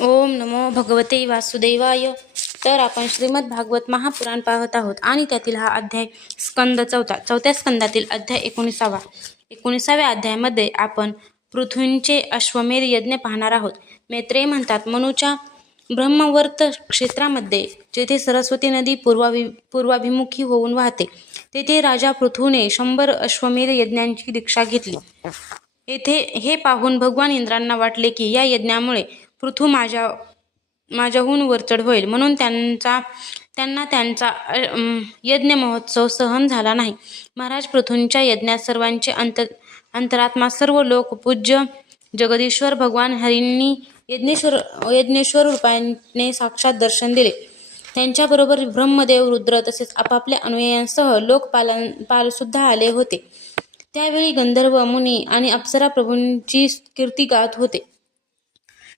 ओम नमो भगवते वासुदेवाय. तर आपण श्रीमद भागवत महापुराण पाहत आहोत आणि त्यातील हा अध्याय स्कंद चौथा चौथ्या स्कंदातील अध्याय एकोणीसावा. एकोणीसाव्या अध्यायामध्ये आपण पृथ्वींचे अश्वमेध यज्ञ पाहणार आहोत. मैत्रेय म्हणतात मनुच्या ब्रह्मवर्त क्षेत्रामध्ये जेथे सरस्वती नदी पूर्वाभि पूर्वाभिमुखी होऊन वाहते तेथे राजा पृथ्वीने शंभर अश्वमेध यज्ञांची दीक्षा घेतली. येथे हे पाहून भगवान इंद्रांना वाटले की या यज्ञामुळे पृथू माझ्या माझ्याहून वरचढ होईल. म्हणून त्यांचा त्यांना त्यांचा यज्ञ महोत्सव सहन झाला नाही. महाराज पृथूंच्या यज्ञात सर्वांचे अंत अंतरात्मा सर्व लोक पूज्य जगदीश्वर भगवान हरींनी यज्ञेश्वर यज्ञेश्वर रूपाने साक्षात दर्शन दिले. त्यांच्याबरोबर ब्रह्मदेव रुद्र तसेच आपापल्या अनुयायांसह लोकपालन पालसुद्धा आले होते. त्यावेळी गंधर्व मुनी आणि अप्सरा प्रभूंची कीर्ती गात होते.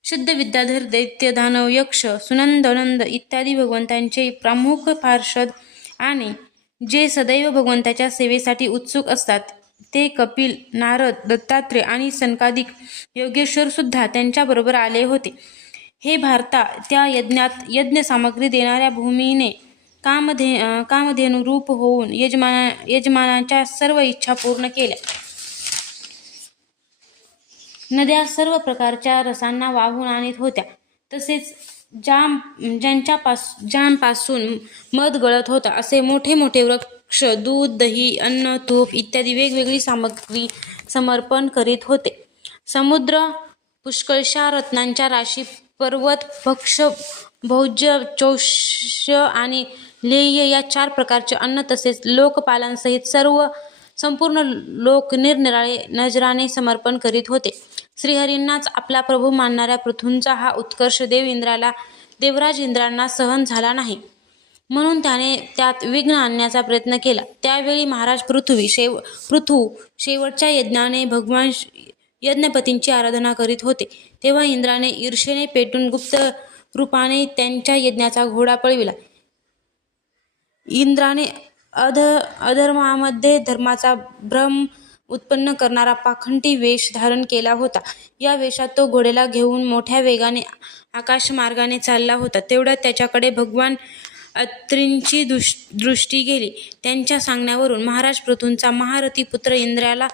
शुद्ध विद्याधर दैत्य दानव यक्ष सुनंदनंद इत्यादी भगवंतांचे प्रमुख पार्षद आणि जे सदैव भगवंताच्या सेवेसाठी उत्सुक असतात ते कपिल नारद दत्तात्रेय आणि सनकादिक योगेश्वर सुद्धा त्यांच्याबरोबर आले होते. हे भारता त्या यज्ञात यज्ञ सामग्री देणाऱ्या भूमीने कामधे कामधेनुरूप होऊन यजमाना यजमानाच्या सर्व इच्छा पूर्ण केल्या. नद्या सर्व प्रकारच्या रसांना वाहून आणत होत्या. तसेच जाम ज्यांच्यापास ज्यांपासून मध गळत होता असे मोठे मोठे वृक्ष दूध दही अन्न तूप इत्यादी वेगवेगळी सामग्री समर्पण करीत होते. समुद्र पुष्कळशा रत्नांच्या राशी पर्वत भक्ष भोज्य चौष्य आणि लेह्य या चार प्रकारचे अन्न तसेच लोकपालांसहित सर्व संपूर्ण लोक निरनिराळे नजराने समर्पण करीत होते. श्रीहरींनाच आपला प्रभू मानणाऱ्या पृथूंचा हा उत्कर्ष देव इंद्राला देवराज इंद्रांना सहन झाला नाही. म्हणून त्याने त्यात विघ्न आणण्याचा प्रयत्न केला. त्यावेळी महाराज पृथ्वी शेव पृथू शेवटच्या यज्ञाने भगवान यज्ञपतींची आराधना करीत होते. तेव्हा इंद्राने ईर्षेने पेटून गुप्त रूपाने त्यांच्या यज्ञाचा घोडा पळविला. इंद्राने अध अधर्मामध्ये धर्माचा भ्रम उत्पन्न करणारा पाखंडी वेश धारण केला होता. या वेशात तो घोड्याला घेऊन मोठ्या वेगाने आकाशमार्गाने चालला होता. तेवढ्यात त्याच्याकडे भगवान अत्रींची दुष दृष्टी गेली. त्यांच्या सांगण्यावरून महाराज पृथूंचा महारथी पुत्र इंद्राला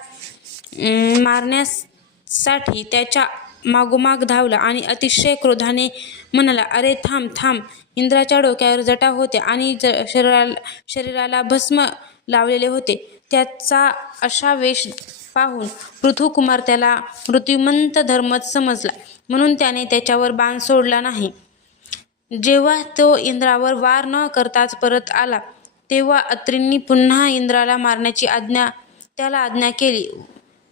मारण्यासाठी त्याच्या मागोमाग धावला आणि अतिशय क्रोधाने म्हणाला अरे थांब थांब. इंद्राच्या डोक्यावर जटा होत्या आणि ज शरीराला शरीराला भस्म लावलेले होते. त्याचा अशा वेश पाहून पृथुकुमार त्याला मृत्युमंत धर्मच समजला. म्हणून त्याने त्याच्यावर बाण सोडला नाही. जेव्हा तो इंद्रावर वार न करताच परत आला तेव्हा अत्रींनी पुन्हा इंद्राला मारण्याची आज्ञा त्याला आज्ञा केली.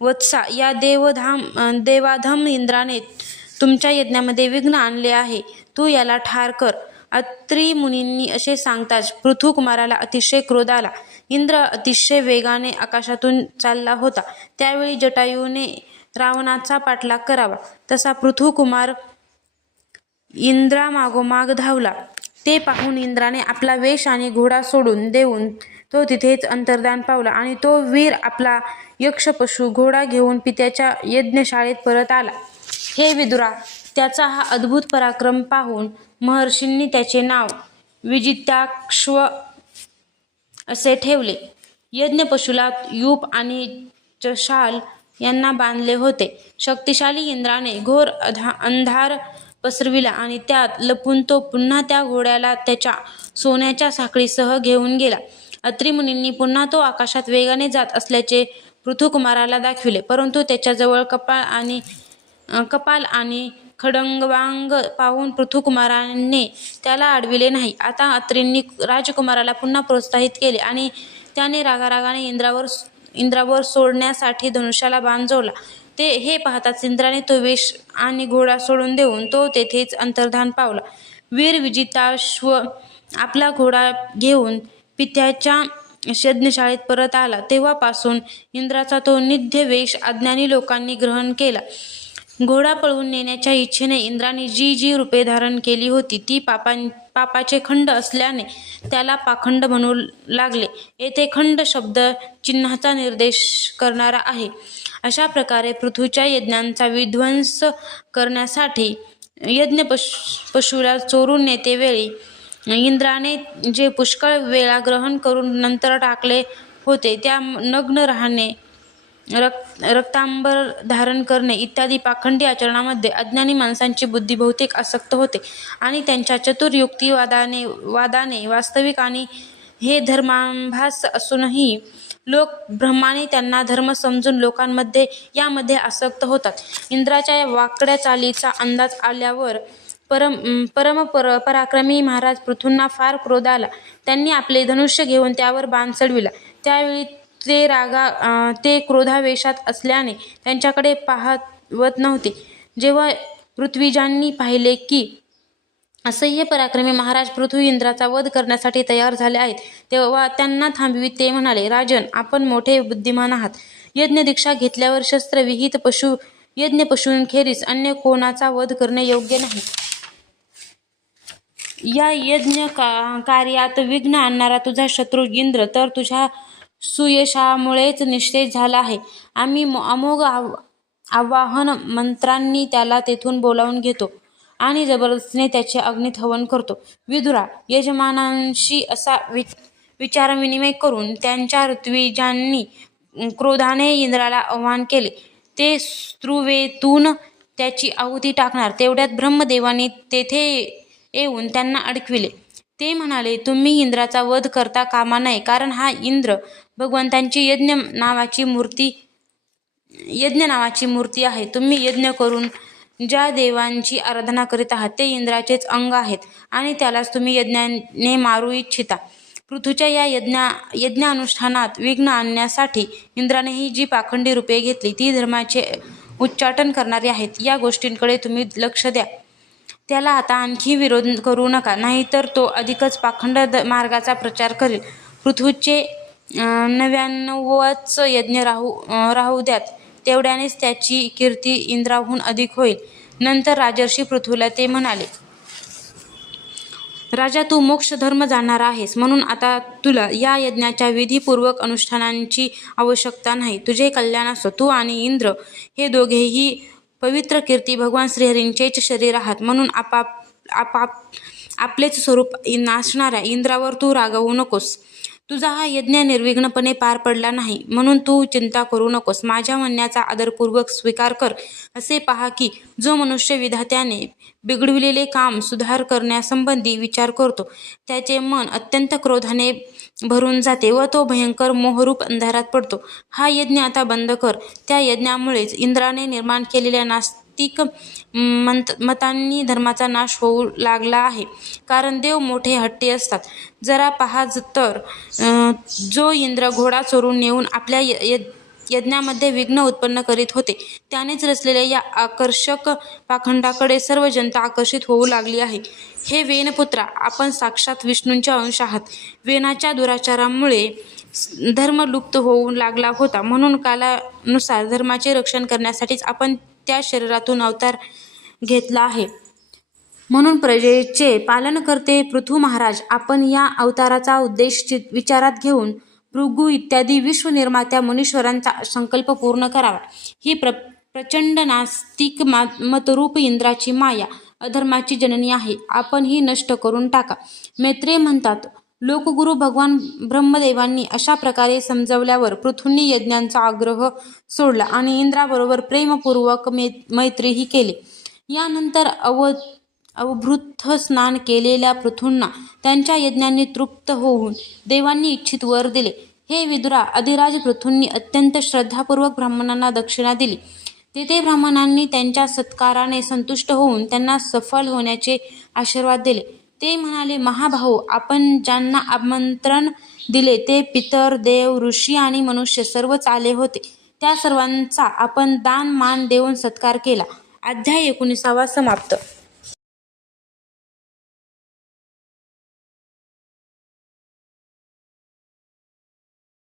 वत्सा या देवधाम देवाधम इंद्राने तुमच्या यज्ञामध्ये विघ्न आणले आहे. तू याला ठार कर. अत्री मुनींनी असे सांगताच पृथुकुमाराला अतिशय क्रोध आला. इंद्र अतिशय वेगाने आकाशातून चालला होता. त्यावेळी जटायूने रावणाचा पाठलाग करावा. तसा पृथुकुमार इंद्रामागोमाग धावला. ते पाहून इंद्राने आपला वेश आणि घोडा सोडून देऊन तो तिथेच अंतर्धान पावला आणि तो वीर आपला यक्षपशु घोडा घेऊन पित्याच्या यज्ञशाळेत परत आला. हे विदुरा त्याचा हा अद्भुत पराक्रम पाहून महर्षींनी त्याचे नाव विजिताक्ष्व असे ठेवले. यज्ञपशुला यूप आणि चशाल यांना बांधले होते. शक्तिशाली इंद्राने घोर अंधार पसरविला आणि त्यात लपून तो पुन्हा त्या घोड्याला त्याच्या सोन्याच्या साखळीसह घेऊन गेला. अत्रिमुनींनी पुन्हा तो आकाशात वेगाने जात असल्याचे पृथुकुमाराला दाखविले. परंतु त्याच्याजवळ कपाळ आणि कपाल आणि खडंगवांग पाहून पृथुकुमाराने त्याला अडविले नाही. आता अत्रींनी राजकुमाराला पुन्हा प्रोत्साहित केले आणि त्याने रागारागाने इंद्रावर इंद्रावर सोडण्यासाठी धनुष्याला बाण जोडला. ते हे पाहताच इंद्राने तो वेश आणि घोडा सोडून देऊन तो तेथेच अंतर्धान पावला. वीर विजिताश्व आपला घोडा घेऊन पित्याच्या यज्ञशाळेत परत आला. तेव्हापासून इंद्राचा तो निध्य वेश अज्ञानी लोकांनी ग्रहण केला. घोडा पळवून नेण्याच्या इच्छेने इंद्राने जी जी रूपे धारण केली होती ती पापां पापाचे खंड असल्याने त्याला पाखंड म्हणू लागले. येथे खंड शब्द चिन्हाचा निर्देश करणारा आहे. अशा प्रकारे पृथ्वीच्या यज्ञांचा विध्वंस करण्यासाठी यज्ञ पश पशुला चोरून नेतेवेळी इंद्राने जे पुष्कळ वेळा ग्रहण करून नंतर टाकले होते त्या नग्न राहणे रक्त रक्तांबर धारण करणे इत्यादी पाखंडी आचरणामध्ये अज्ञानी माणसांची बुद्धी बहुतेक आसक्त होते आणि त्यांच्या चतुर युक्तिवादाने वादाने वास्तविक आणि हे धर्माभास असूनही लोक ब्रह्माने त्यांना धर्म समजून लोकांमध्ये यामध्ये आसक्त होतात. इंद्राच्या या वाकड्या चालीचा अंदाज आल्यावर परम परम पर पराक्रमी महाराज पृथूंना फार क्रोध आला. त्यांनी आपले धनुष्य घेऊन त्यावर बाण चढविला. त्यावेळी ते रागा ते क्रोधावेशात असल्याने त्यांच्याकडे पाहत नव्हते. जेव्हा पृथ्वीजांनी पाहिले की असह्य पराक्रमी महाराज पृथ्वी इंद्राचा वध करण्यासाठी तयार झाले आहेत तेव्हा त्यांना थांबवी ते म्हणाले राजन आपण मोठे बुद्धिमान आहात. यज्ञ दीक्षा घेतल्यावर शस्त्रविहित पशु यज्ञ पशूंखेरीज अन्य कोणाचा वध करणे योग्य नाही. या यज्ञ का कार्यात विघ्न आणणारा तुझा शत्रू इंद्र तर तुझ्या सुयशामुळेच निश्चय झाला आहे. आम्ही मो- अमोघ आव आवाहन मंत्रांनी त्याला तेथून बोलावून घेतो आणि जबरदस्तीने त्याचे अग्नीत हवन करतो. विदुरा यजमानांशी असा वि विचारविनिमय करून त्यांच्या ऋत्विजांनी क्रोधाने इंद्राला आव्हान केले. ते स्त्रुवेतून त्याची आहुती टाकणार. तेवढ्यात ब्रह्मदेवाने तेथे येऊन त्यांना अडकविले. ते म्हणाले तुम्ही इंद्राचा वध करता कामा नये कारण हा इंद्र भगवंतांची यज्ञ नावाची मूर्ती यज्ञ नावाची मूर्ती आहे. तुम्ही यज्ञ करून ज्या देवांची आराधना करीत आहात ते इंद्राचेच अंग आहेत आणि त्यालाच तुम्ही यज्ञाने मारू इच्छिता. पृथ्वीच्या या यज्ञा यज्ञानुष्ठानात विघ्न आणण्यासाठी इंद्रानेही जी पाखंडी रूपे घेतली ती धर्माचे उच्चाटन करणारी आहेत. या गोष्टींकडे तुम्ही लक्ष द्या. त्याला आता आणखी विरोध करू नका नाहीतर तो अधिकच पाखंड द- मार्गाचा प्रचार करेल. पृथ्वीचे नव्याण्णवच यज्ञ राहू राहू द्यात. तेवढ्यानेच त्याची कीर्ती इंद्राहून अधिक होईल. नंतर राजर्षी पृथ्वीला ते म्हणाले राजा तू मोक्ष धर्म जाणार आहेस. म्हणून आता तुला या यज्ञाच्या विधीपूर्वक अनुष्ठानांची आवश्यकता नाही. तुझे कल्याण असो. तू आणि इंद्र हे दोघेही पवित्र कीर्ती भगवान श्रीहरींचेच शरीर आहात. म्हणून आपाप आपाप आपलेच स्वरूप नाचणाऱ्या इंद्रावर तू रागवू नकोस. तुझा हा यज्ञ निर्विघ्नपणे पार पडला नाही म्हणून तू चिंता करू नकोस. माझ्या म्हणण्याचा आदरपूर्वक स्वीकार कर. असे पहा की जो मनुष्य विधात्याने बिघडविलेले काम सुधार करण्यासंबंधी विचार करतो त्याचे मन अत्यंत क्रोधाने भरून जाते व तो भयंकर मोहरूप अंधारात पडतो. हा यज्ञ आता बंद कर. त्या यज्ञामुळेच इंद्राने निर्माण केलेल्या वैयक्तिक मंत मतांनी धर्माचा नाश होऊ लागला आहे. कारण देव मोठे हट्टी असतात. जरा पहा तर जो इंद्र घोडा चोरून नेऊन आपल्या य य- यज्ञामध्ये विघ्न उत्पन्न करीत होते त्यानेच रचलेल्या या आकर्षक पाखंडाकडे सर्व जनता आकर्षित होऊ लागली आहे. हे वेनपुत्रा आपण साक्षात विष्णूंच्या अंश आहात. वेनाच्या दुराचारामुळे धर्म लुप्त होऊ लागला होता. म्हणून कालानुसार धर्माचे रक्षण करण्यासाठीच आपण त्या शरीरातून अवतार घेतला आहे. म्हणून प्रजेचे पालन करते पृथ्वी महाराज. आपण या अवताराचा उद्देश विचारात घेऊन भृगू इत्यादी विश्वनिर्मात्या मुनीश्वरांचा संकल्प पूर्ण करावा. ही प्र प्रचंड नास्तिक मा मतरूप इंद्राची माया अधर्माची जननी आहे. आपण ही नष्ट करून टाका. मैत्रेय म्हणतात लोकगुरु भगवान ब्रह्मदेवांनी अशा प्रकारे समजवल्यावर पृथूंनी यज्ञांचा आग्रह सोडला आणि इंद्राबरोबर प्रेमपूर्वक मै मैत्रीही केली. यानंतर अव अवभृत स्नान केलेल्या पृथूंना त्यांच्या यज्ञांनी तृप्त होऊन देवांनी इच्छित वर दिले. हे विदुरा अधिराज पृथूंनी अत्यंत श्रद्धापूर्वक ब्राह्मणांना दक्षिणा दिली. तेथे ब्राह्मणांनी त्यांच्या सत्काराने संतुष्ट होऊन त्यांना सफल होण्याचे आशीर्वाद दिले. ते म्हणाले महाभाऊ आपण ज्यांना आमंत्रण दिले ते पितर देव ऋषी आणि मनुष्य सर्वच आले होते. त्या सर्वांचा आपण दान मान देऊन सत्कार केला. अध्याय एकोणीसावा समाप्त.